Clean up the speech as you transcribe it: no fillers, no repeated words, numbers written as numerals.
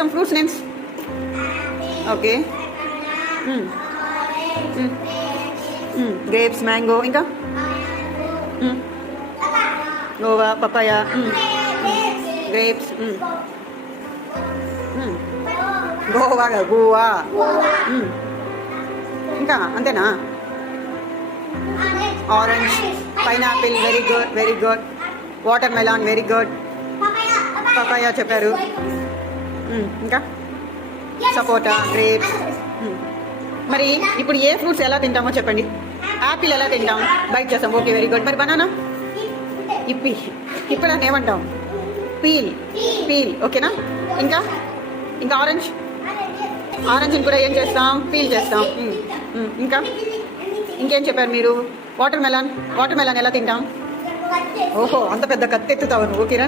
Some fruits names. Okay. Grapes, mango, ఇంకా guava, papaya, grapes, guava guava, ఇంకా అంతేనా? Orange, pineapple, very good very good. Watermelon, very good. Papaya చెప్పారు. ఇంకా సపోటా, grapes. మరి ఇప్పుడు ఏ fruits ఎలా తింటామో చెప్పండి. యాపిల్ ఎలా తింటాం? బైట్ చేస్తాం. Okay, very good. మరి బనానా? ఇప్పుడు దాన్ని ఏమంటాం? పీల్. ఓకేనా? ఇంకా ఇంకా ఆరెంజ్ కూడా ఏం చేస్తాం? పీల్ చేస్తాం. ఇంకా ఇంకేం చెప్పారు మీరు? వాటర్ మెలాన్ ఎలా తింటాం? ఓహో, అంత పెద్ద కత్తి ఎత్తుతావు నువ్వు కిరణ్.